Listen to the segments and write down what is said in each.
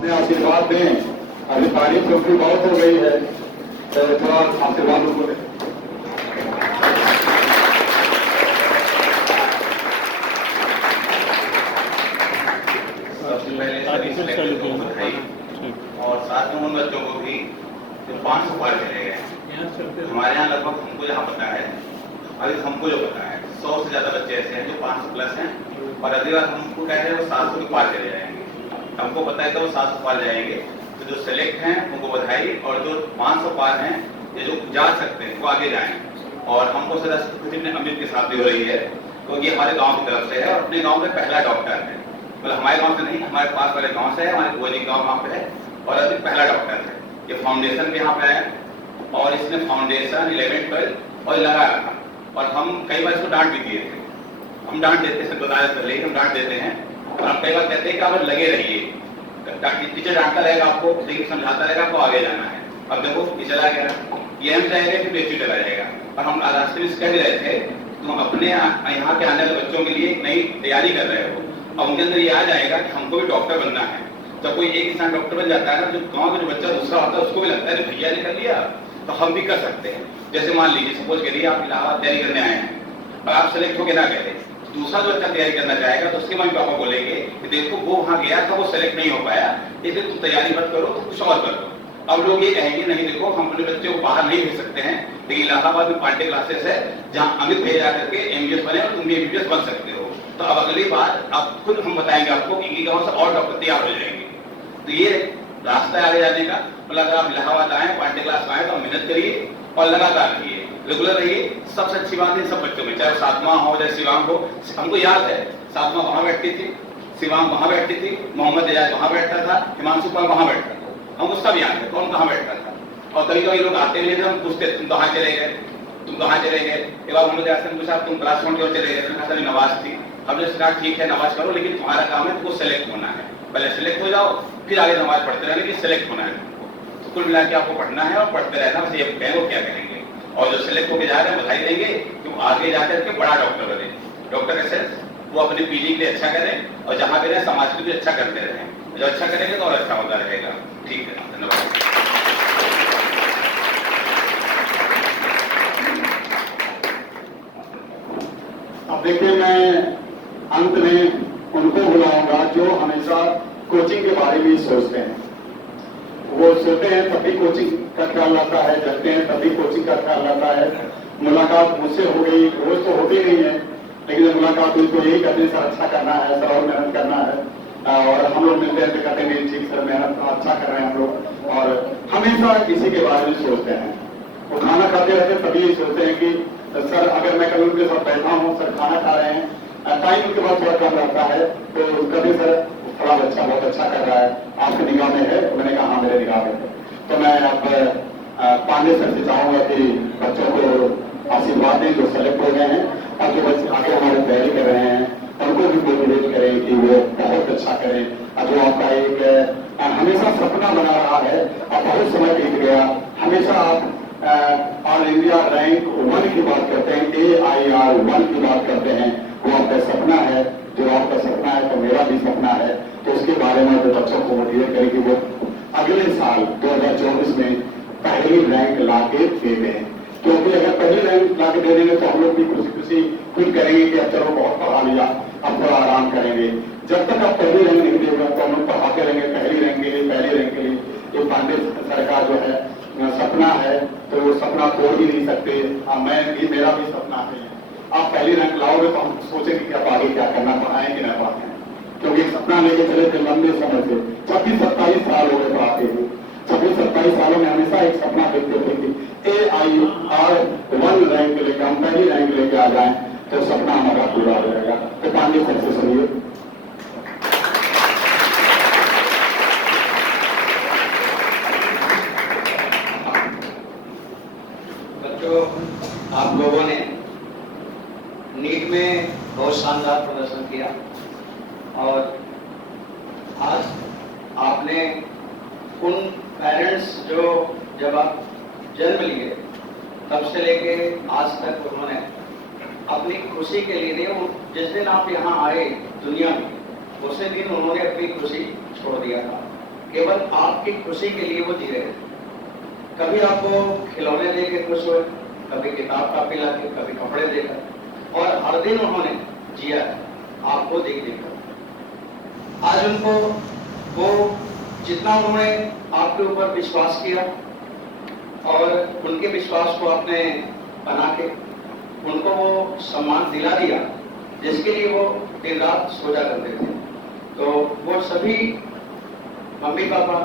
अपने आशीर्वाद दें। अभी तारीफ क्योंकि बहुत हो गई है तो थोड़ा आशीर्वाद उनको दें। सबसे पहले सभी को बधाई और साथ में उन बच्चों को भी जो 500 पार चले गए। हमारे यहाँ लगभग हमको जहाँ पता है, अभी हमको जो पता है 100 से ज्यादा बच्चे ऐसे हैं जो 500 प्लस हैं और अगली बार हमको कह रहे हैं वो 700 के पार चले जाएंगे। हमको पता है कि वो 700 पार जाएंगे, तो जो सिलेक्ट हैं उनको बधाई और जो 500 पार हैं ये जो जा सकते हैं वो आगे जाएं। और हमको सदा अमित के साथ भी हो रही है क्योंकि तो हमारे गांव की तरफ से है और अपने गांव में पहला डॉक्टर है, मतलब हमारे गांव से नहीं, हमारे पास वाले गांव से है, हमारे गोदी गांव वहाँ पे है और अभी पहला डॉक्टर है। ये फाउंडेशन भी यहाँ पे है और इसने फाउंडेशन 11, 12 और लगाया था और हम कई बार इसको डांट भी दिए थे। हम डांट देते हैं, बताया पहले ही हम डांट देते हैं और हम कई बार कहते हैं कि आप लगे रहिए, टीचर डांटता रहेगा आपको, लेकिन समझाता रहेगा आपको आगे जाना है। अब देखो ये चला गया, ये हम जाएगा फिर बेचू चला जाएगा। और हम रास्ते में कह भी रहे थे तुम अपने यहाँ के आने वाले बच्चों के लिए एक नई तैयारी कर रहे हो और उनके अंदर ये आ जाएगा कि हमको भी डॉक्टर बनना है। जब कोई एक इंसान डॉक्टर बन जाता है ना, जो गाँव में जो बच्चा दूसरा होता है उसको भी लगता है भैया ने कर लिया तो हम भी कर सकते हैं। जैसे मान लीजिए सपोज करिए आप इलाहाबाद तैयारी करने आए हैं और आप सेलेक्ट होके ना गए, दूसरा जो बच्चा तैयारी करना चाहेगा तो उसके मम्मी पापा बोलेंगे कि देखो वो वहां गया था, वो सेलेक्ट नहीं हो पाया, इसलिए तुम तैयारी मत करो, तो कुछ और करो। अब लोग ये कहेंगे नहीं देखो हम अपने बच्चे को बाहर नहीं भेज सकते हैं, लेकिन इलाहाबाद में पार्टी क्लासेस है जहां अमित भेजा करके एमबीबीएस बने और तुम भी एमबीबीएस बन सकते हो। तो अब अगली बार अब खुद हम बताएंगे आपको कि गाँव से और डॉक्टर तैयार हो जाएंगे। तो ये रास्ता है आगे जाने का। मतलब अगर आप इलाहाबाद आए, पार्टी क्लास आए तो मेहनत करिए और लगातार रहिए, रेगुलर रहिए। सबसे अच्छी बात है सब बच्चों में, चाहे सातवां हो चाहे शिवांग हो। हमको याद है सातवां वहां बैठती थी, शिवांग वहां बैठती थी, मोहम्मद एजाज वहां बैठता था, हिमांशु पाल वहां बैठता था। हमको सब याद है कौन कहाँ बैठता था। और कभी कभी लोग आते हुए हम पूछते तुम कहाँ चले गए, तुम कहाँ चले गए। एक बार हम लोग ऐसे पूछा तुम क्लास 1 क्यों चले गए, तो नवाज थी। हमने कहा ठीक है नमाज करो, लेकिन तुम्हारा काम है तुमको सेलेक्ट होना है, पहले सेलेक्ट हो जाओ फिर आगे नमाज पढ़ते रहने की, सेलेक्ट होना है तुमको। तो कुल मिला के आपको पढ़ना है और पढ़ते रहना, बस ये कहें वो क्या करेंगे। और जो सिलेक्ट होकर जा रहे हैं बधाई देंगे कि वो आगे जाकर के बड़ा डॉक्टर बने। डॉक्टर कैसे वो अपने पीजी के लिए अच्छा करें और जहां भी रहे समाज के लिए अच्छा करते रहें। जो अच्छा करेंगे तो और अच्छा होता रहेगा। ठीक है, धन्यवाद। अब देखिए मैं अंत में उनको बुलाऊंगा जो हमेशा कोचिंग के बारे में सोचते हैं। वो सोते हैं तभी कोचिंग का ख्याल आता है, जगते हैं तभी कोचिंग का ख्याल आता है। मुलाकात मुझसे हो गई, रोज तो होती नहीं है, लेकिन जब मुलाकात हुई तो यही कहते हैं सर अच्छा करना है, सर और मेहनत करना है। और हम लोग मिलते हैं तो कहते नहीं ठीक सर मेहनत अच्छा कर रहे हैं हम लोग। और हमेशा किसी के बारे में सोचते हैं। वो खाना खाते रहते तभी ये सोचते हैं कि सर अगर मैं कभी उनके साथ बैठा हूँ, सर खाना खा रहे हैं, टाइम उनके पास थोड़ा कम रहता है तो कभी सर थोड़ा बच्चा बहुत अच्छा कर रहा है, आपकी निगाह में है। मैंने कहा हाँ मेरे निगाह में है। तो मैं अब पांडे सर से चाहूंगा कि बच्चों को आशीर्वाद दें जो सेलेक्ट हो गए हैं और जो बच्चे आगे हमारी तैयारी कर रहे हैं उनको भी मोटिवेट करें कि वो बहुत अच्छा करें। और जो आपका एक हमेशा सपना बना रहा है और बहुत समय बीत गया, हमेशा आप ऑल इंडिया रैंक 1 की बात करते हैं, AIR 1 की बात करते हैं, वो आपका सपना है। जो आपका सपना है तो मेरा भी सपना है। तो उसके बारे में जो बच्चों को मोटिवेट करें कि वो अगले साल 2024 में पहली रैंक लाके दे दें। क्योंकि अगर पहली रैंक लाके दे देंगे तो हम लोग भी खुशी खुशी खुद करेंगे कि अब चलो बहुत पढ़ा लिया, अब थोड़ा आराम करेंगे। जब तक आप पहली रैंक नहीं देगा तो हम लोग पढ़ाते रहेंगे पहली रैंक के लिए, पहली रैंक के लिए। ये पांडे सर का जो है सपना है तो वो सपना तोड़ ही नहीं सकते। मैं भी, मेरा भी सपना है। आप पहली रैंक लाओगे तो हम सोचेंगे कि आप आगे क्या करना, पढ़ाएं कि ना पढ़ाएं। क्योंकि सपना लेके चले थे लंबे समय से, 26-27 साल हो गए पढ़ाते हुए। 26-27 सालों में हमेशा एक सपना देखते थे कि AIR 1 रैंक लेकर हम पहली रैंक लेके आ जाएं तो सपना हमारा पूरा हो जाएगा। तो पांडे सर से सुनिए। बच्चों, आप लोगों ने नीट में बहुत शानदार प्रदर्शन किया और आज आपने उन पेरेंट्स जो जब आप जन्म लिए तब से लेके आज तक उन्होंने अपनी खुशी के लिए नहीं, जिस दिन आप यहाँ आए दुनिया में उसी दिन उन्होंने अपनी खुशी छोड़ दिया था। केवल आपकी खुशी के लिए वो जी रहे थे। कभी आपको खिलौने दे के खुश हुए, कभी किताब कापी ला के, कभी कपड़े देकर, और हर दिन उन्होंने जिया है आपको देख देखकर। आज उनको वो जितना उन्होंने आपके ऊपर विश्वास किया और उनके विश्वास को आपने बना के उनको वो सम्मान दिला दिया जिसके लिए वो दिन रात सोचा करते थे। तो वो सभी मम्मी पापा,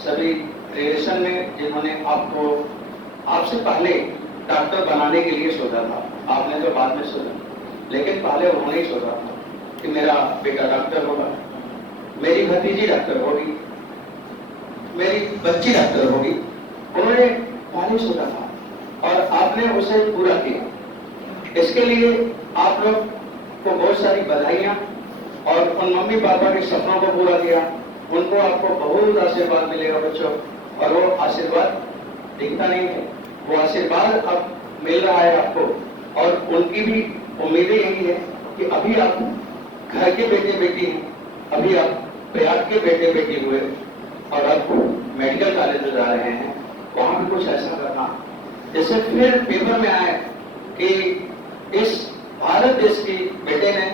सभी रिलेशन में जिन्होंने आपको आपसे पहले डॉक्टर बनाने के लिए सोचा था, आपने तो बाद में सोचा, लेकिन पहले उन्होंने ही सोचा था कि मेरा बेटा डॉक्टर होगा, मेरी भतीजी डॉक्टर होगी, मेरी बच्ची डॉक्टर होगी। उन्होंने पहले सोचा था और आपने उसे पूरा किया। इसके लिए आप लोग को बहुत सारी बधाइयां, और उन मम्मी पापा के सपनों को पूरा किया, उनको आपको बहुत आशीर्वाद मिलेगा बच्चों। और वो आशीर्वाद दिखता नहीं है, वो आशीर्वाद अब मिल रहा है आपको, और उनकी भी उम्मीदें यही है कि अभी आप घर के बेटे बेटी हैं, अभी आप प्रयाग के बेटे बेटी हुए और अब मेडिकल कॉलेज में जा रहे हैं, वहां भी कुछ ऐसा करना जैसे फिर पेपर में आए कि इस भारत देश की बेटे ने,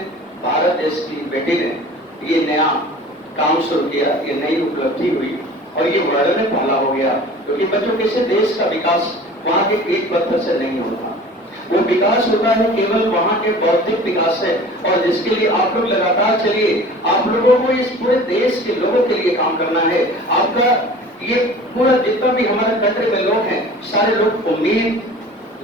भारत देश की बेटी ने ये नया काम शुरू किया, ये नई उपलब्धि हुई और ये वर्ल्ड में पहला हो गया। क्योंकि बच्चों किसी देश का विकास वहां के पेट पत्थर से नहीं होता, वो विकास होता है केवल वहां के बौद्धिक विकास से, और जिसके लिए आप लोग लगातार चलिए। आप लोगों को इस पूरे देश के लोगों के लिए काम करना है। आपका ये पूरा जितना भी हमारे कंट्री में लोग हैं, सारे लोग उम्मीद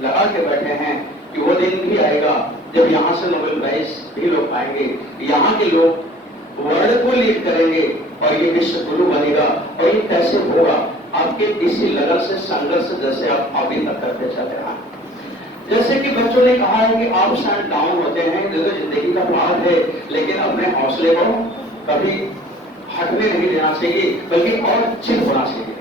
लगा के बैठे हैं कि वो दिन भी आएगा जब यहाँ से नोबेल प्राइज भी लोग पाएंगे, यहाँ के लोग वर्ल्ड को लीड करेंगे और ये विश्व गुरु बनेगा। और ये कैसे होगा? आपके इसी लगन से, संघर्ष से, जैसे आप अभी तक करते चले रहे हैं। जैसे कि बच्चों ने कहा है कि अप्स एंड डाउन होते हैं, ये तो जिंदगी का पार्ट है, लेकिन अपने हौसले को कभी हटने नहीं देना चाहिए, बल्कि और चिल होना चाहिए।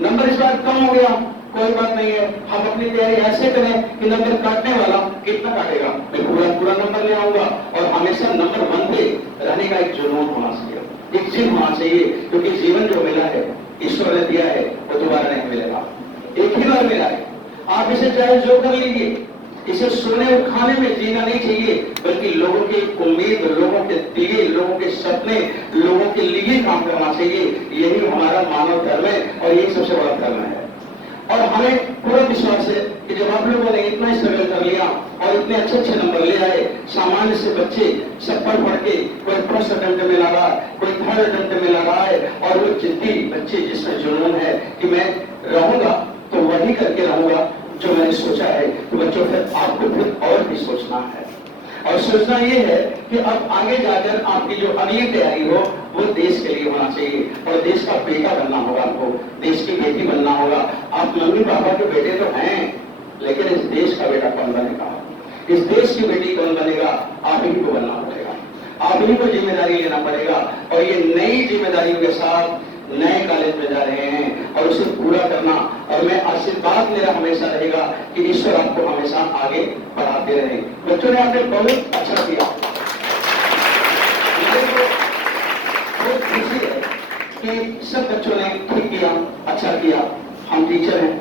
नंबर इस बार कम हो गया, कोई बात नहीं है, हम अपनी तैयारी ऐसे करें कि नंबर काटने वाला कितना काटेगा, मैं पूरा नंबर ले आऊंगा। और हमेशा नंबर 1 पे रहने का एक जुनून होना चाहिए, एक जिद होना चाहिए, क्योंकि जीवन जो मिला है, ईश्वर ने दिया है, वो दोबारा नहीं मिलेगा, एक ही बार मिला है। आप इसे चाहे जो कर लीजिए, इसे सोने और खाने में जीना नहीं चाहिए, बल्कि लोगों की उम्मीद, लोगों के दिए, लोगों के सपने, लोगों के लिए काम करना चाहिए। यही हमारा मानव धर्म है और यही सबसे बड़ा धर्म है। और हमें पूरा विश्वास है कि जब आप लोगों ने इतना स्ट्रगल कर लिया और इतने अच्छे नंबर ले आए, सामान्य से बच्चे सब पढ़ के कोई फर्स्ट अटेम्प्ट में ला रहा है, कोई थर्ड अटेम्प्ट में ला रहा है, और वो जिद्दी बच्चे जिसमें जुनून है कि मैं रहूंगा तो वही करके रहूंगा जो मैंने सोचा है। तो बच्चों फिर आपको फिर और भी सोचना है, और सोचना ये है कि अब आगे जाकर आपकी जो अगली तैयारी हो वो देश के लिए होना चाहिए, और देश का बेटा बनना होगा, आपको देश की बेटी बनना होगा। आप मम्मी पापा के बेटे तो हैं, लेकिन इस देश का बेटा कौन बनेगा, इस देश की बेटी कौन बनेगा? आप ही को बनना पड़ेगा, आप ही को जिम्मेदारी लेना पड़ेगा। और ये नई जिम्मेदारियों के साथ नए कॉलेज में जा रहे हैं और उसे पूरा करना, और मैं आशीर्वाद मेरा हमेशा रहेगा कि ईश्वर आपको हमेशा आगे बढ़ाते रहे। बच्चों ने आपने बहुत अच्छा किया, बहुत खुशी है कि सब बच्चों ने ठीक किया, अच्छा किया। हम टीचर हैं,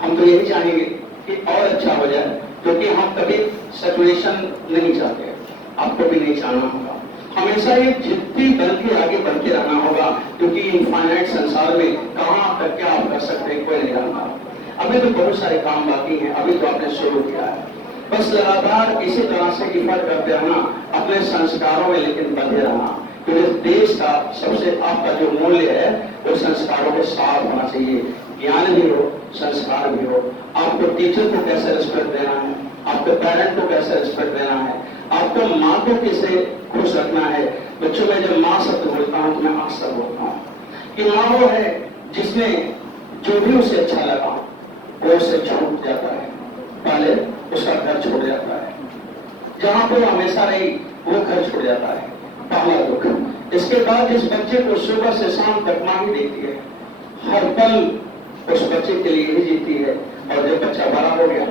हम तो यही चाहेंगे कि और अच्छा हो जाए, क्योंकि हम कभी सैचुरेशन नहीं चाहते, आपको भी नहीं चाहना होगा। हमेशा ये जिद्दी बन के आगे बढ़ते रहना होगा, क्योंकि इनफाइनाइट संसार में कहां तक क्या आप कर सकते हैं कोई नहीं जानता। अभी तो बहुत सारे काम बाकी हैं, अभी तो आपने शुरू किया है। बस लगातार इसी तरह से इफर्ट करते रहना, अपने संस्कारों में लेकिन बंधे रहना, क्योंकि देश का सबसे आपका जो मूल्य है वो संस्कारों के साथ होना चाहिए। ज्ञान भी हो, संस्कार भी हो। आपको टीचर को कैसे रिस्पेक्ट देना है, आपके पेरेंट को कैसे रिस्पेक्ट देना है, आपको माँ को कैसे खुश रखना है। बच्चों में जब माँ शब्द बोलता हूँ तो मैं अक्सर बोलता हूँ कि माँ वो है जिसने जो भी उसे अच्छा लगा वो उसे छूट जाता है, पहले उसका घर छोड़ जाता है, जहाँ पे हमेशा रही वो घर छोड़ जाता है, पहला दुख। इसके बाद जिस बच्चे को सुबह से शाम तक माँ ही देखती है, हर पल उस बच्चे के लिए ही जीती है। और जब बच्चा बड़ा हो गया,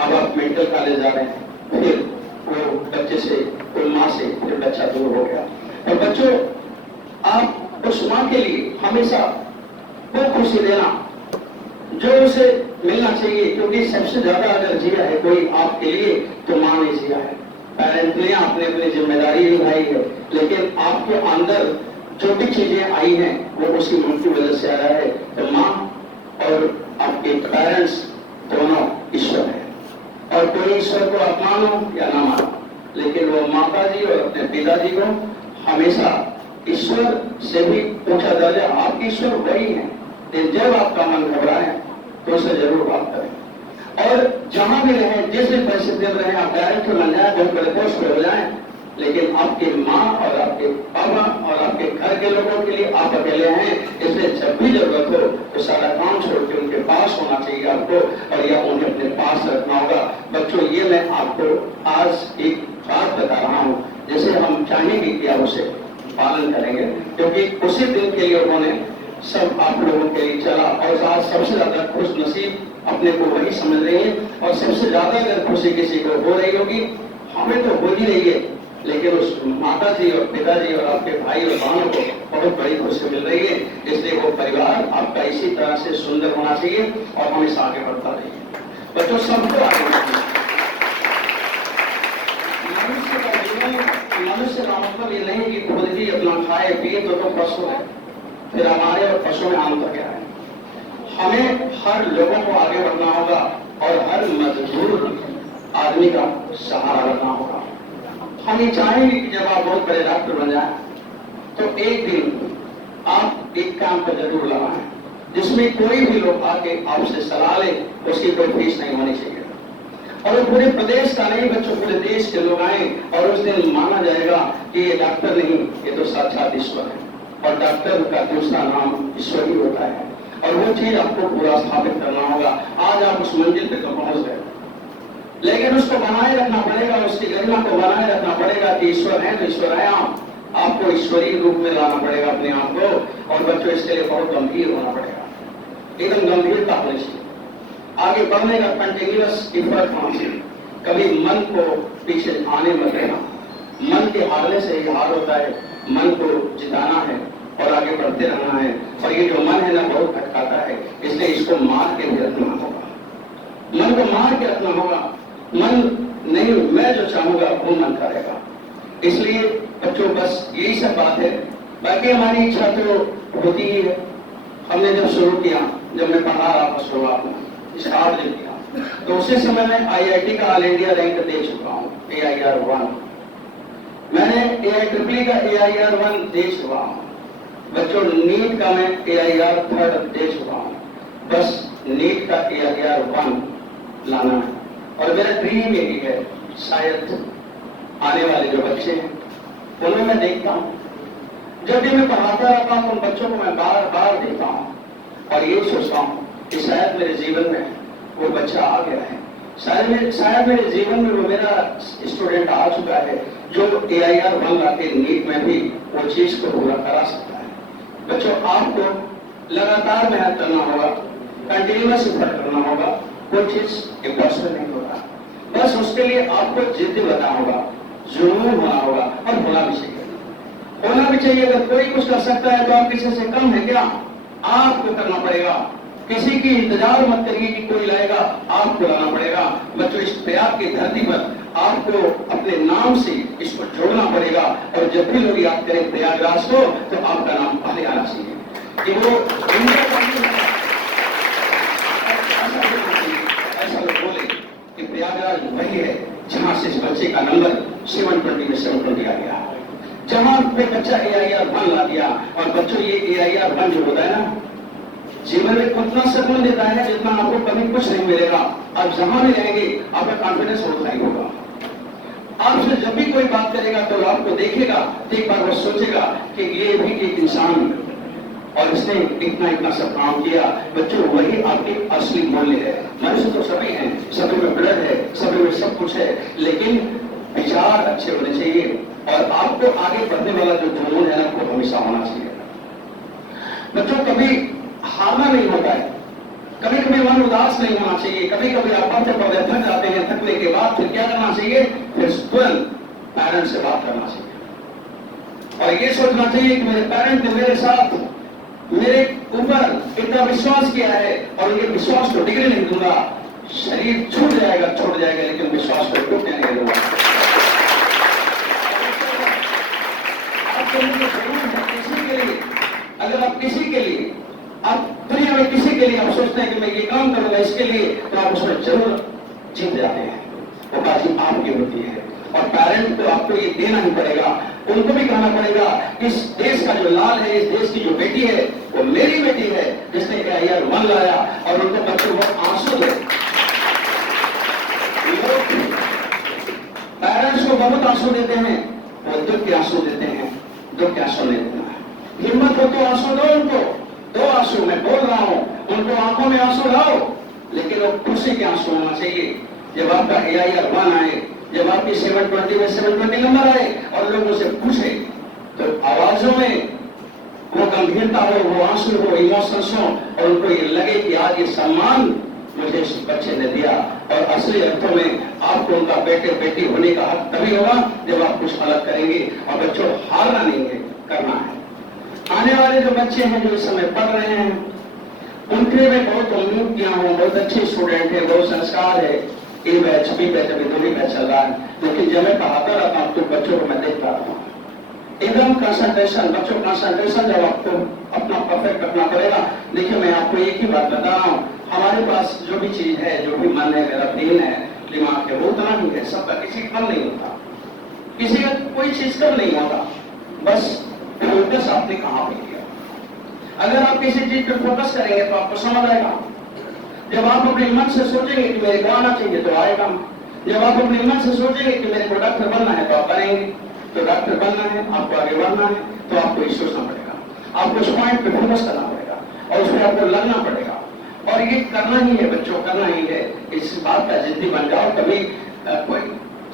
अब आप मेडिकल कॉलेज जा रहे हैं, फिर वो बच्चे से, वो माँ से फिर बच्चा दूर हो गया। और बच्चों आप उस माँ के लिए हमेशा वो खुशी देना जो उसे मिलना चाहिए, क्योंकि सबसे ज्यादा अगर जिया है कोई आपके लिए तो माँ ने जिया है। पेरेंट ने अपने अपनी जिम्मेदारी निभाई है, लेकिन आपके अंदर जो भी चीजें आई हैं वो उसी माँ की वजह से आया है। तो माँ और आपके पेरेंट्स दोनों ईश्वर है, और कोई ईश्वर को आप मानो या ना मानो, लेकिन वो माता जी और अपने पिताजी को हमेशा ईश्वर से भी ऊंचा दर्जा, आपके ईश्वर वही है। जब आपका मन घबराए तो उसे जरूर बात करें, और जहां भी रहे, जिस भी परिस्थिति में रहे, आप डायरेक्टर बन जाए, बहुत बड़े पोस्ट पे हो जाए, लेकिन आपके माँ और आपके पापा और आपके घर के लोगों के लिए आप अकेले हैं। इसलिए जब भी जरूरत हो तो सारा काम छोड़ के उनके पास होना चाहिए आपको, और या उन्हें अपने पास रखना होगा। बच्चों, ये मैं आपको आज एक बात बता रहा हूँ, जैसे हम चाहेंगे कि आप उसे पालन करेंगे, क्योंकि उसी दिन के लिए उन्होंने सब आप लोगों के लिए चला। और आज सबसे ज्यादा खुश नसीब अपने को वही समझ रही है, और सबसे ज्यादा अगर खुशी किसी को हो रही होगी, हमें तो हो ही रही है, लेकिन उस माता जी और पिताजी और आपके भाई और बहनों को बहुत बड़ी खुशी मिल रही है। इसलिए वो परिवार आपका इसी तरह से सुंदर होना चाहिए और हमेशा आगे बढ़ता रहिए। बच्चों, सबको आगे बढ़ना। मनुष्य का मतलब ये नहीं कि खुद भी अपना खाए पिए तो पशु है, फिर हमारे और पशु में अंतर क्या है। हमें हर लोगों को आगे बढ़ना होगा और हर मजबूर आदमी का सहारा रखना होगा। हम ये चाहेंगे कि जब आप बहुत बड़े डॉक्टर बन जाए तो एक दिन आप एक काम पर जरूर लगाएं, जिसमें कोई भी लोग आके आपसे सलाह ले, उसकी कोई फीस नहीं होनी चाहिए, और वो पूरे प्रदेश का नहीं बच्चों, पूरे देश के लोग आए, और उस दिन माना जाएगा कि ये डॉक्टर नहीं, ये तो साक्षात ईश्वर है, और डॉक्टर का दूसरा नाम ईश्वर ही होता है। और वो चीज आपको पूरा स्थापित करना होगा। आज आप उस मंजिल पे तो पहुंच गए, लेकिन उसको बनाए रखना पड़ेगा, उसकी गरिमा को बनाए रखना पड़ेगा कि ईश्वर है तो ईश्वर है। आपको ईश्वरीय रूप में लाना पड़ेगा अपने आप को, और बच्चों इसके लिए बहुत गंभीर होना पड़ेगा, एकदम गंभीरता होनी चाहिए। आगे बढ़ने का कंटिन्यूअस इफर्ट होना चाहिए, कभी मन को पीछे आने मत देना। मन के हारने से ही हार होता है, मन को जिताना है और आगे बढ़ते रहना है। और ये जो मन है ना, बहुत खटकाता है, इसलिए इसको मार के भी रखना होगा, मन को मार के रखना होगा। मन नहीं, मैं जो चाहूंगा वो मन करेगा। इसलिए बच्चों, बस यही सब बात है। बाकी हमारी इच्छा तो होती ही है। हमने जब शुरू किया, जब मैं पढ़ा रहा था शुरुआत में, स्टार्ट जब किया, तो उसी समय में IIT का ऑल इंडिया रैंक दे चुका हूँ, AIR 1। मैंने AIEEE का AIR 1 दे चुका हूँ। बच्चों, नीट का मैं AIR 3 दे चुका हूँ। बस नीट का AIR 1 लाना है, और मेरा ड्रीम यही है। शायद आने वाले जो बच्चे हैं उन्हें मैं देखता हूँ, जब भी मैं पढ़ाता रहता हूँ उन बच्चों को मैं बार बार देखता हूँ, और ये सोचता हूँ कि शायद मेरे जीवन में वो बच्चा आ गया है, शायद मेरे जीवन में वो मेरा स्टूडेंट आ चुका है जो AIR 1 लाके नीट में भी वो चीज को पूरा करा सकता है। बच्चों, आपको लगातार मेहनत करना होगा, कंटिन्यूअस एफर्ट करना होगा। कोई चीज इम्पॉसिबल नहीं होगा, बस उसके लिए आपको जिद्दी बनना होगा, जुनून होना होगा, और होना भी चाहिए। होना भी चाहिए। अगर कोई कुछ कर सकता है तो आप किसी से कम है क्या? आपको करना पड़ेगा। किसी की इंतजार मत करिए कि कोई लाएगा, आपको लाना पड़ेगा। बच्चों, इस प्रयाग की धरती पर आपको अपने नाम से इसको जोड़ना पड़ेगा, और जब भी लोग याद करें प्रयागराज को तो आपका नाम पहले आना चाहिए कि वो ऐसा लोग बोले कि प्रयागराज वही है जहां से इस बच्चे का नंबर 720 में 720 आ गया, जहां पे बच्चा AIR 1 ला दिया। और बच्चों, ये AIR 1 जो होता है ना, जीवन में उतना सुकून देता है जितना आपको कभी कुछ नहीं मिलेगा। आप जहां भी रहेंगे आपका कॉन्फिडेंस होता ही होगा। आपसे जब भी कोई बात करेगा तो आपको देखेगा तो एक बार वो सोचेगा कि ये भी एक इंसान और इसने इतना सब काम किया। बच्चों, वही आपके असली मूल्य है। मनुष्य तो सभी हैं, सभी में ब्लड है, सभी में सब कुछ है, लेकिन विचार अच्छे होने चाहिए, और आपको आगे बढ़ने वाला जो जुनून है ना, वो हमेशा होना चाहिए। बच्चों, कभी हारना नहीं होता है, कभी कभी मन उदास नहीं होना चाहिए। कभी कभी आप पढ़ते पढ़ते थक जाते हैं, थकने के बाद फिर क्या करना चाहिए? फिर तुरंत पेरेंट्स से बात करना चाहिए। और ये सोचना चाहिए कि मेरे पेरेंट ने मेरे साथ मेरे ऊपर इतना विश्वास किया है और ये विश्वास को डिग्री नहीं दूंगा। शरीर छूट जाएगा, छोड़ जाएगा, लेकिन विश्वास को टूटने नहीं दूंगा। आपको मुझे जरूर है किसी के लिए, अगर आप किसी के लिए, आप दुनिया में किसी के लिए आप सोचते हैं कि मैं ये काम करूंगा इसके लिए, तो आप उसमें जरूर जीत जाते हैं। वो बाजी आपकी होती है और पेरेंट को आपको ये देना ही पड़ेगा। उनको भी कहना पड़ेगा इस देश का जो लाल है, इस देश की जो बेटी है, वो मेरी बेटी है जिसने क्या यार मन लाया, और उनको बच्चों को आंसू दे। पेरेंट्स को बहुत आंसू देते हैं, वो दुख के आंसू देते हैं, दुख के आंसू नहीं देना है। हिम्मत हो तो आंसू दो उनको, दो आंसू मैं बोल रहा हूं, उनको आंखों में आंसू लाओ, लेकिन वो खुशी के आंसू होना चाहिए। जब आपका AIR 1 आए, जब आपकी 720 में 720 नंबर आए और लोग उसे पूछे, तो आवाजों में वो गंभीरता हो, वो आंसू हो, इमोशंस हो, और उनको ये लगे कि आज ये सम्मान मुझे इस बच्चे ने दिया। और असली अर्थों में आपको उनका बेटे बेटी होने का हक तभी होगा जब आप कुछ अलग करेंगे। और बच्चों, हारना नहीं है, करना है। आने वाले जो बच्चे हैं जो इस समय पढ़ रहे हैं, उनके मैं बहुत उम्मीद किया हूँ, बहुत अच्छे स्टूडेंट है, बहुत संस्कार है। A बैच, B बैच, अभी 2 बैच चल रहा है, लेकिन जब मैं पढ़ाता रहता हूँ तो बच्चों को मैं देखता रहता हूँ एकदम कंसंट्रेशन, बच्चों कंसंट्रेशन जब आपको अपना परफेक्ट रखना पड़ेगा। देखिए, मैं आपको एक ही बात बता रहा हूँ, हमारे पास जो भी चीज है, जो भी मन है, मेरा दिल है, दिमाग है, वो उतना ही है, सबका किसी कम नहीं होता, किसी का कोई चीज कम नहीं होता, बस फोकस आपने कहाँ पे किया। अगर आप किसी चीज पे फोकस करेंगे तो आपको समझ आएगा। जब आप अपने मन से सोचेंगे कि मेरे को आना चाहिए तो आएगा। जब आप अपने मन से सोचेंगे कि मेरे को डॉक्टर बनना है तो आप बनेंगे। तो डॉक्टर बनना है, आपको आगे बढ़ना है, तो आपको ये सोचना पड़ेगा, आपको उस पॉइंट पे फोकस करना पड़ेगा और उसमें आपको लगना पड़ेगा। और ये करना ही है बच्चों, करना ही है। इस बात का जिद्दी बन जाओ, कभी कोई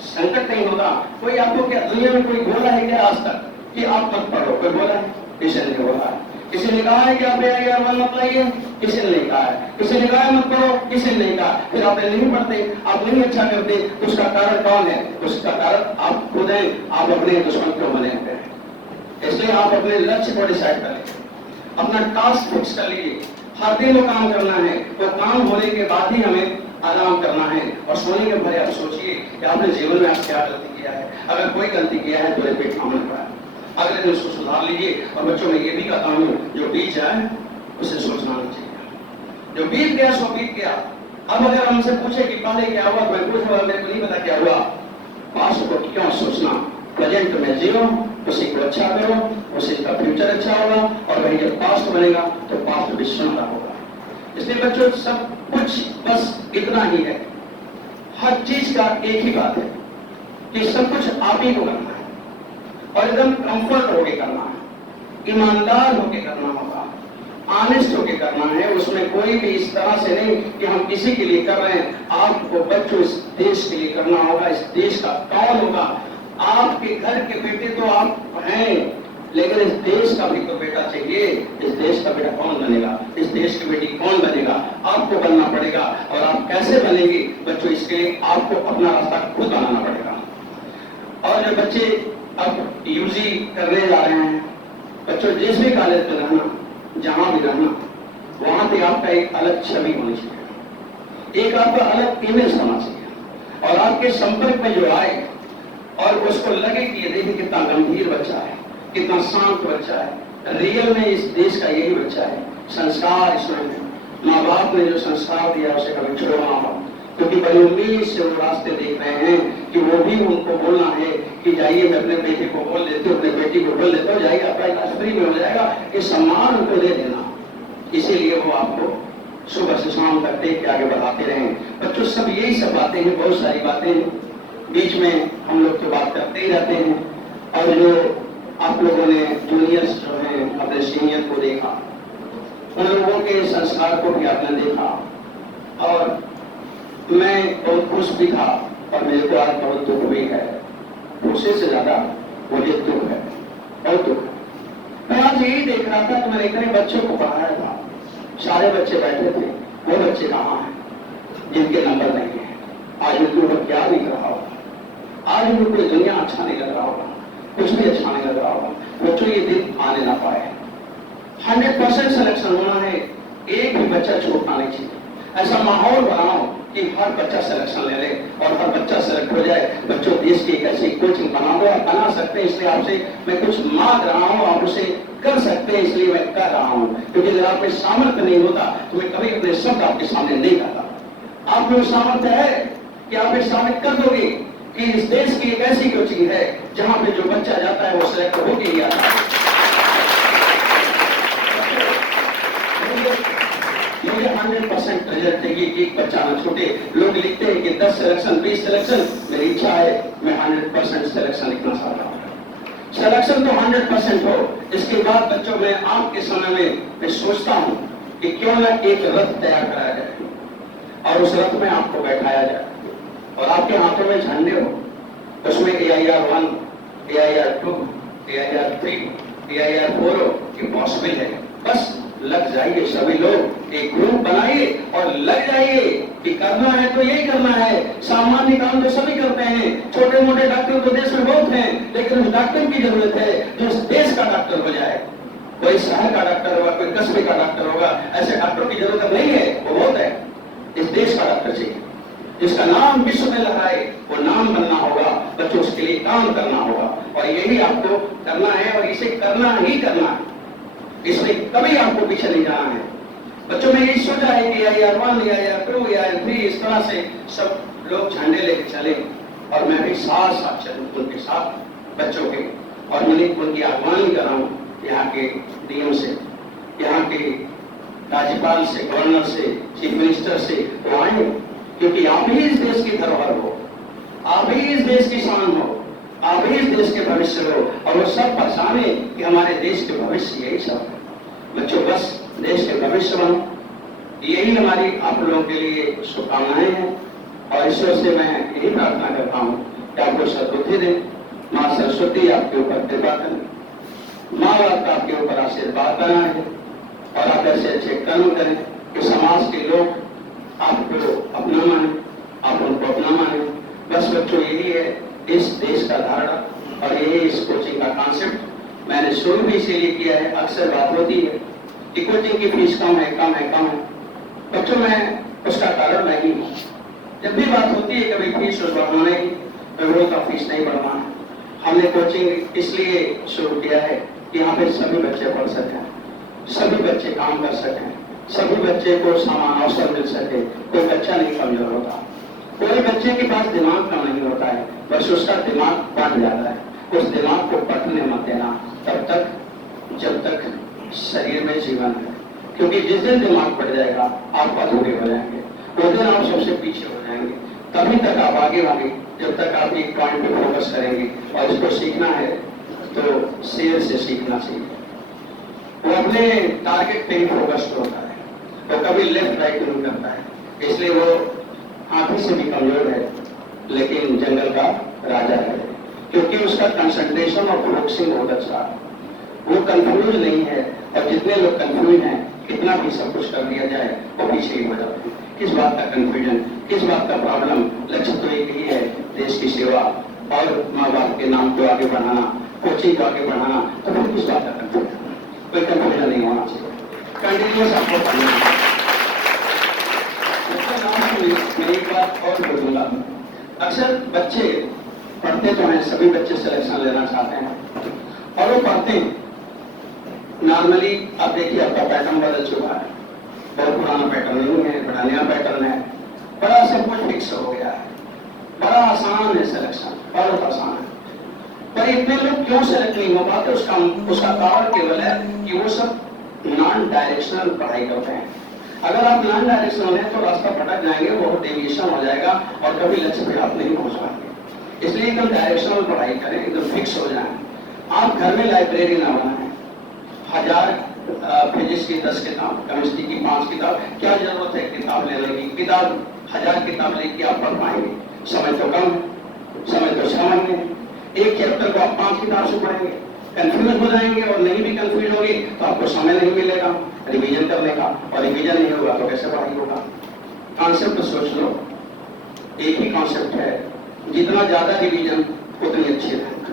संकट नहीं होगा। कोई आपको क्या दुनिया में कोई बोला है क्या आज तक कि आप मत पढ़ो? कोई बोला है? किसी ने बोला है? किसी ने कहा है कि आप AIR 1 मत लाइए? किसी ने नहीं कहा है। किसी ने कहा है मत पढ़ो? किसी ने नहीं कहा। फिर आप नहीं पढ़ते, आप नहीं अच्छा करते, तो उसका कारण कौन है? उसका कारण आप खुद हैं, आप अपने दुश्मन क्यों बने हुए हैं। इसलिए आप अपने लक्ष्य को डिसाइड कर लीजिए, अपना टास्क फिक्स कर लीजिए। हर दिन वो काम करना है, वो काम होने के बाद ही हमें आराम करना है। और सोने के पहले आप सोचिए कि आपने जीवन में आप क्या गलती किया है। अगर कोई गलती किया है तो रिपीट ना पड़ा, अगले दिन उसको सुधार लीजिए। और बच्चों में ये भी कहता हूँ, जो बीत जाए उसे सोचना नहीं चाहिए। जो बीत गया सो बीत गया। अब अगर हमसे पूछे कि पहले क्या हुआ, मैं पूछूंगा मेरे को नहीं पता क्या हुआ। पास्ट को क्यों सोचना, प्रेजेंट में जियो, उसी को अच्छा करो, उसी का फ्यूचर अच्छा होगा। और वही जब पास्ट बनेगा तो पास्ट भी सुंदर होगा। इसलिए बच्चों, सब कुछ बस इतना ही है। हर चीज का एक ही बात है कि सब कुछ आप ही को करना है और एकदम कंफर्ट होके करना है, ईमानदार होके करना होगा, ऑनेस्ट होके करना है। उसमें कोई भी इस तरह से नहीं कि हम किसी के लिए कर रहे हैं। आपको बच्चों इस देश के लिए करना होगा। इस देश का कौन होगा? आपके घर के बेटे तो आप हैं, लेकिन इस देश का भी तो बेटा चाहिए। इस देश का बेटा कौन बनेगा? इस देश की बेटी कौन बनेगा? आपको बनना पड़ेगा। और आप कैसे बनेंगे बच्चों, इसके लिए आपको अपना रास्ता खुद बनाना पड़ेगा। और जो बच्चे अब UG करने जा रहे हैं, बच्चों जिस भी कॉलेज में रहना, जहां भी रहना, वहां पे आपका एक अलग छवि होनी चाहिए, एक आपका अलग इमेज होना चाहिए। और आपके संपर्क में जो आए और उसको लगे कि ये देखिए कितना गंभीर बच्चा है, कितना शांत बच्चा है, रियल में इस देश का यही बच्चा है। संस्कार इसमें है, माँ बाप ने जो संस्कार दिया उसे कभी छोड़ना हो, क्योंकि बड़ी उम्मीद से वो रास्ते देख रहे हैं कि वो भी उनको बोलना है कि जाइए, मैं अपने बेटे को बोल देती हूँ, अपने बेटी को बोल देता हूँ, जाइए आपका इलाज फ्री में हो जाएगा, ये सम्मान उनको दे देना। इसीलिए वो आपको सुबह से शाम तक देख के आगे बढ़ाते रहे। बच्चों, सब यही सब बातें हैं, बहुत सारी बातें हैं, बीच में हम लोग तो बात करते ही रहते हैं। और जो आप लोगों ने जूनियर्स जो हैं अपने सीनियर को देखा, उन लोगों के संस्कार को भी आपने देखा। और मैं बहुत खुश भी था और मेरे को आज बहुत दुख भी है। खुशी से ज्यादा मुझे दुख है, बहुत दुख है। मैं आज यही देख रहा था कि मैंने इतने बच्चों को पढ़ाया था, सारे बच्चे बैठे थे, वो बच्चे कहाँ हैं जिनके नंबर नहीं है? आज उनको क्या दिख रहा होगा, आज उनको कोई दुनिया अच्छा नहीं लग रहा होगा। कुछ भी अच्छा नहीं लग रहा होगा, बच्चों ये दिन आने ना पाए। 100% सिलेक्शन होना है, एक भी बच्चा छूटना नहीं चाहिए। ऐसा माहौल बनाओ कि हर बच्चा सिलेक्शन ले ले और हर बच्चा सेलेक्ट हो जाए। बच्चों, देश की एक ऐसी कोचिंग बना दो, आप बना सकते हैं, इसलिए आपसे मैं कुछ मांग रहा हूं, आप उसे कर सकते हैं, इसलिए मैं कर रहा हूं। क्योंकि अगर आप में सामर्थ्य नहीं होता तो मैं कभी अपने शब्द आपके सामने नहीं करता। आप में सामर्थ्य है कि आप इस साबित कर दोगे कि इस देश की एक ऐसी कोचिंग है जहां पे जो बच्चा जाता है वो सिलेक्ट होके ही आता है। मुझे 100% रिजल्ट चाहिए कि एक बच्चा ना छूटे। लोग लिखते हैं कि 10 सिलेक्शन 20 सिलेक्शन, मेरी इच्छा है मैं 100% सिलेक्शन लिखना चाहता हूँ। सिलेक्शन तो 100% हो। इसके बाद बच्चों में आज के समय में मैं सोचता हूं कि क्यों ना एक रथ तैयार कराया जाए और उस रथ में आपको बैठाया जाए और आपके हाथों में झंडे हो, उसमें AIR 1, AIR 2, AIR 3, AIR 4 हो। ये पॉसिबल है। बस लग जाइए सभी लोग, एक ग्रुप बनाइए और लग जाइए कि करना है तो यही करना है। सामान्य काम तो सभी करते हैं, छोटे मोटे डॉक्टर तो देश में बहुत हैं, लेकिन उस डॉक्टर की जरूरत है जो इस देश का डॉक्टर हो जाए। कोई शहर का डॉक्टर होगा, कोई कस्बे का डॉक्टर होगा, ऐसे डॉक्टरों की जरूरत नहीं है, वो बहुत है। इस देश का डॉक्टर चाहिए जिसका नाम विश्व में लहराए, वो नाम बनना होगा। बच्चों, उसके लिए काम करना होगा और यही आपको करना है और इसे करना ही करना है। इसमें कभी आपको पीछे नहीं जाना है। बच्चों में यही सोचा है कि AIR 1, AIR 2, AIR 3 इस तरह से सब लोग झंडे लेके चले और मैं भी साथ साथ चलूं उनके साथ बच्चों के, और मैंने उनकी आह्वान कराऊं यहाँ के DM से, यहाँ के राज्यपाल से, गवर्नर से, चीफ मिनिस्टर से, वो आए, क्योंकि आप ही इस देश की धरोहर हो, आप ही इस देश की शान हो, आप ही इस देश के भविष्य हो और वो सब पहचाने कि हमारे देश के भविष्य यही सब है। बच्चों, बस देश के भविष्य बनो, यही हमारी आप लोगों के लिए शुभकामनाएं हैं और ईश्वर से मैं यही प्रार्थना करता हूँ कि आपको सद्बुद्धि दें, माँ सरस्वती आपके ऊपर कृपा करें, माँ बाप का आपके ऊपर आशीर्वाद बनाए और आप ऐसे अच्छे कर्म करें कि समाज के लोग आपको अपना माने, आप उनको अपना माने। बस बच्चों, यही है इस देश का धारणा और यही इस कोचिंग का कॉन्सेप्ट। मैंने शुरू भी इसीलिए किया है। अक्सर बात होती है कि कोचिंग की फीस कम है, कम है, कम है। बच्चों, मैं उसका कारण नहीं हूँ। जब भी बात होती है कभी फीस बढ़ाने की, मैं बोलता फीस नहीं बढ़ाना। हमने कोचिंग इसलिए शुरू किया है कि यहाँ पे सभी बच्चे पढ़ सकें, सभी बच्चे काम कर सकें, सभी बच्चे को समान अवसर मिल सके। कोई बच्चा नहीं कमजोर होता, कोई बच्चे के पास दिमाग कम नहीं होता है, बस उसका दिमाग बढ़ जाता है। उस दिमाग को पटने मत देना तब तक जब तक शरीर में जीवन है, क्योंकि जिस दिन दिमाग बढ़ जाएगा आप अधूरे हो जाएंगे, उस दिन आप सबसे पीछे हो जाएंगे। तभी तक आप आगे होंगे जब तक आप एक पॉइंट पे फोकस करेंगे। और इसको सीखना है तो शेर से सीखना चाहिए। वो अपने टारगेट पे ही फोकस्ड होता है, वो कभी लेफ्ट राइट नहीं करता है। इसलिए वो हाथी से भी कमजोर है लेकिन जंगल का राजा है, क्योंकि उसका कंसंट्रेशन और फोकसिंग बहुत अच्छा है। वो कंफ्यूज नहीं है और जितने लोग कंफ्यूज हैं, कितना भी सब कुछ कर दिया जाए वो पीछे ही हो जाते हैं। किस बात का कंफ्यूजन, किस बात का प्रॉब्लम? लक्ष्य तो एक ही है, देश की सेवा और माँ बाप के नाम को आगे बढ़ाना, कोचिंग को आगे बढ़ाना। तो फिर किस बात का कंफ्यूजन? कोई कंफ्यूजन नहीं होना चाहिए, कंटिन्यूस आपको पढ़ना है। मैं एक बात और बोलूंगा, अक्सर बच्चे पढ़ते तो हैं, सभी बच्चे सिलेक्शन लेना चाहते हैं और वो पढ़ते हैं। नॉर्मली आप देखिए आपका पैटर्न बदल चुका है, बहुत पुराना पैटर्न नहीं है, बड़ा नया पैटर्न है, बड़ा सब कुछ फिक्स हो गया है, बड़ा आसान है सिलेक्शन, बहुत आसान है। पर इतने लोग क्यों सेलेक्ट नहीं हो पाते? उसका कारण केवल है कि वो सब नॉन डायरेक्शनल पढ़ाई करते हैं। अगर आप नॉन डायरेक्शनल हैं तो रास्ता भटक जाएंगे, बहुत डेविएशन हो जाएगा और कभी लक्ष्य पे आप नहीं पहुंच पाएंगे। इसलिए एकदम डायरेक्शनल पढ़ाई करें, एकदम फिक्स हो जाए। आप घर में लाइब्रेरी ना बनाएं, 1000 फिजिक्स की 10 किताब, केमिस्ट्री की 5 किताब, क्या जरूरत है किताब लेने की? किताब 1000 किताब लेके आप पढ़ पाएंगे? समय तो कम है, समय तो 6 महीने। एक चैप्टर को आप 5 किताब से पढ़ेंगे, कंफ्यूज हो जाएंगे और नहीं भी कंफ्यूज होगी तो आपको समय नहीं मिलेगा रिवीजन करने का, और रिवीजन नहीं होगा तो कैसे पढ़ाई होगा? कॉन्सेप्ट सोच लो, एक ही कॉन्सेप्ट है, जितना ज्यादा रिवीजन उतनी अच्छी रैंक।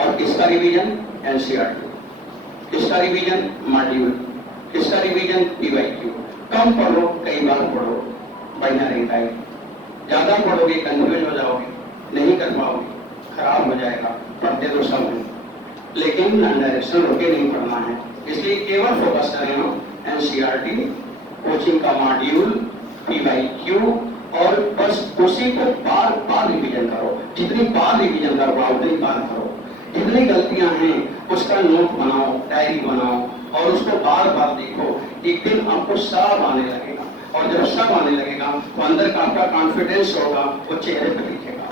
और किसका रिवीजन? एनसीईआरटी। किसका रिवीजन? मॉड्यूल। किसका रिवीजन? पीवाईक्यू। कम पढ़ो, कई बार पढ़ो, बढ़िया रहता है। ज्यादा पढ़ोगे कंफ्यूज हो जाओगे, नहीं कर पाओगे, खराब हो जाएगा। पढ़ते तो सब हैं, लेकिन डायरेक्शन होके नहीं पढ़ना है। इसलिए केवल फोकस करें हम एनसीईआरटी, कोचिंग का मॉड्यूल, पीवाईक्यू, और बस उसी को बार बार रिवीजन करो। जितनी बार रिवीजन करो उतनी बार करो। जितनी गलतियां हैं उसका नोट बनाओ, डायरी बनाओ, और उसको बार बार देखो। एक दिन आपको सब आने लगेगा, और जब सब आने लगेगा तो अंदर का आपका कॉन्फिडेंस होगा, वो चेहरे पर दिखेगा,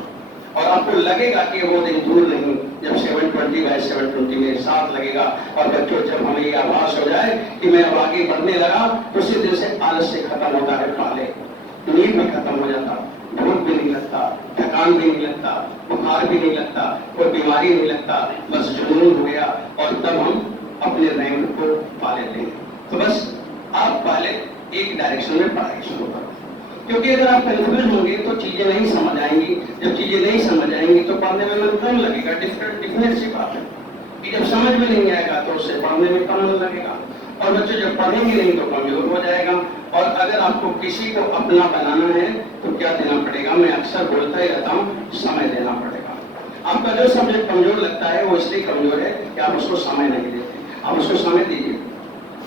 और आपको लगेगा कि वो दिन दूर नहीं जब 720/720 मेरे साथ लगेगा। और बच्चों, जब हमें ये आभास हो जाए कि मैं अब आगे बढ़ने लगा, तो उसी दिन से आलस्य खत्म होता है, पाले नींद भी खत्म हो जाता, भूख भी नहीं लगता, थकान भी नहीं लगता, बुखार भी नहीं लगता, कोई बीमारी नहीं लगता, बस जुनून हो गया, और तब हम अपने रैंक को पा लेते हैं। तो बस आप पहले एक डायरेक्शन में पढ़ाई शुरू करो, क्योंकि अगर आप कंफ्यूज होंगे तो चीजें नहीं समझ आएंगी। जब चीजें नहीं समझ आएंगी तो पढ़ने में मन कम लगेगा। डिफरेंट सी बात है कि जब समझ में नहीं आएगा तो उससे पढ़ने में कम मन लगेगा, और बच्चे जब पढ़ेंगे नहीं तो कमजोर हो जाएगा। और अगर आपको किसी को अपना बनाना है तो क्या देना पड़ेगा? मैं अक्सर बोलता ही रहता हूँ, समय देना पड़ेगा। आपका जो सब्जेक्ट कमजोर लगता है वो इसलिए कमजोर है कि आप उसको समय नहीं देते। आप उसको समय दीजिए।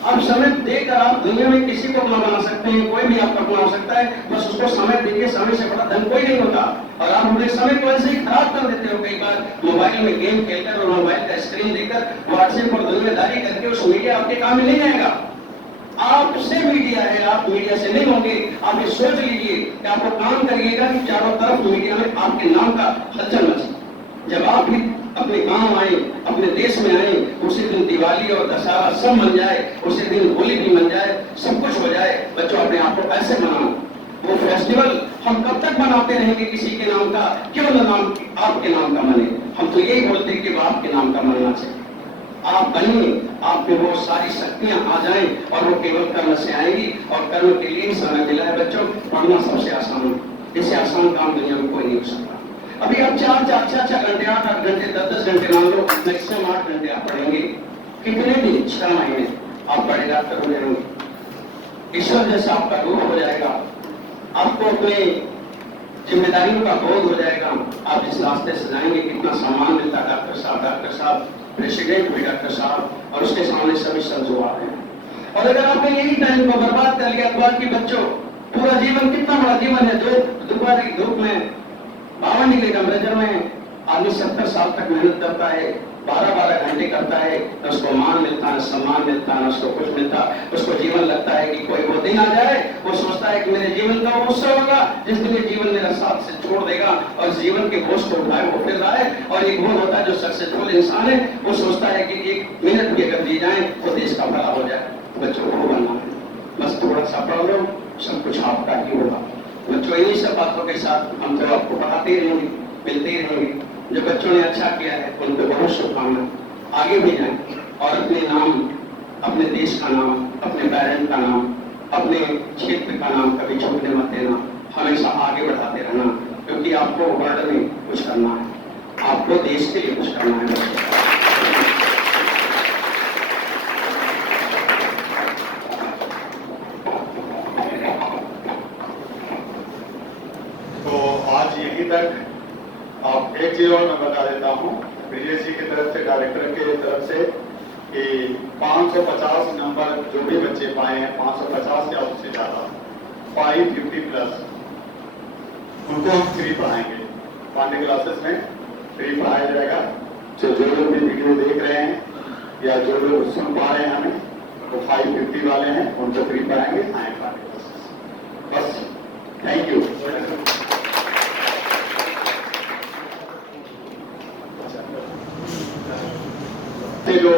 अब समय देकर आप दुनिया में किसी को अपना बना सकते हैं, कोई भी आपका अपना हो सकता है, बस उसको समय देके। समय से बड़ा धन कोई नहीं होता, और आप अपने समय को ऐसे ही खराब कर देते हो। कई बार मोबाइल में गेम खेलकर और मोबाइल का स्क्रीन देखकर, व्हाट्सएप पर दुनियादारी करके उस मीडिया आपके काम में नहीं आएगा। आपसे मीडिया है, आप मीडिया से नहीं होंगे। आप ये सोच लीजिए कि आपको काम करिएगा कि चारों तरफ मीडिया में आपके नाम का हलचल मचे। जब आप भी अपने गांव आए, अपने देश में आए, उसी दिन दिवाली और दशहरा सब मन जाए, उसी दिन होली भी मन जाए, सब कुछ हो जाए। बच्चों, अपने आप को ऐसे मनाओ। वो फेस्टिवल हम कब तक मनाते रहेंगे किसी के नाम का? क्यों ना नाम आपके नाम का मने? हम तो यही बोलते हैं कि वो आपके नाम का मनना चाहिए। आप बनिए, आप में वो सारी शक्तियां आ जाएं, और वो केवल कर्म से आएंगी, और कर्म के लिए ही समय मिला है। बच्चों, पढ़ना सबसे आसान है। इससे आसान काम दुनिया में कोई नहीं हो सकता। अभी आप 4 घंटे, 8 घंटे, 10 घंटे, मान लो मैक्सिमम 8 घंटे आप पढ़ेंगे। कितने दिन? 6 महीने आप बड़े डॉक्टर हो जाएंगे। ईश्वर जैसा आपका रूप हो जाएगा। आपको अपने जिम्मेदारियों का बोध हो जाएगा। आप इस रास्ते से जाएंगे, कितना सम्मान मिलता है। डॉक्टर साहब, प्रेसिडेंट भी डॉक्टर साहब, और उसके सामने सभी सब जो आ रहे हैं। और अगर आपने यही टाइम को बर्बाद कर लिया, तो बाकी बच्चों, पूरा जीवन कितना बड़ा जीवन है। दोपहर की धूप में 52 डिग्री टेम्परेचर में आदमी 70 साल तक मेहनत करता है, 12-12 घंटे करता है, न उसको मान मिलता, न सम्मान मिलता, न उसको कुछ मिलता। उसको जीवन लगता है कि कोई वो दिन आ जाए, वो सोचता है कि मेरे जीवन का वो उत्सव होगा जिस दिन ये जीवन मेरा साथ से छोड़ देगा, और जीवन के बोझ को उठाए वो फिर रहा है। और एक वो होता है जो सक्सेसफुल इंसान है, वो सोचता है कि 1 मिनट भी अगर दी जाए तो देश का भला हो जाए। बच्चों को बनना है, बस थोड़ा सा पढ़ लो, सब कुछ आपका ही होगा। बच्चों, इन्हीं सब बातों के साथ हम तो आपको पढ़ाते ही रहेंगे, मिलते ही रहेंगे। जो बच्चों ने अच्छा किया है उनको बहुत शुभकामनाएं। आगे भी जाएं, और अपने नाम, अपने देश का नाम, अपने पेरेंट का नाम, अपने क्षेत्र का नाम कभी छूटने मत देना। हमेशा आगे बढ़ाते रहना, क्योंकि आपको वर्ल्ड में कुछ करना है, आपको देश के लिए कुछ करना है। आज यहीं तक। आप एक चीज और मैं बता देता हूँ, बीजेसी की तरफ से, डायरेक्टर के तरफ से, कि 550 नंबर जो भी बच्चे पाए हैं, 550 या उससे ज्यादा, 550+, उनको हम फ्री पढ़ाएंगे। पांडे क्लासेस में फ्री पढ़ाया जाएगा। जो लोग भी वीडियो देख रहे हैं या जो लोग सुन पा रहे हैं हमें, वो 550 वाले हैं, उनको फ्री पढ़ाएंगे। बस, थैंक यू। जो